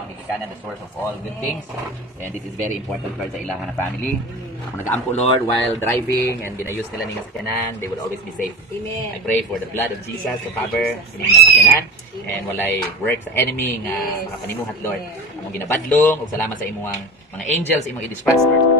ang gigikanan, the source of all good things. And this is very important, Lord, sa ilang family. Kung nag-aampo, Lord, while driving and ginayos nila ning sakyanan, they will always be safe. Amen. I pray for the blood of Jesus to cover sining sakyanan and walay work sa enemy nga makapanimuhat, Lord. Among ginabadlong ug salamat sa imong mga angels imong i-dispatch, Lord.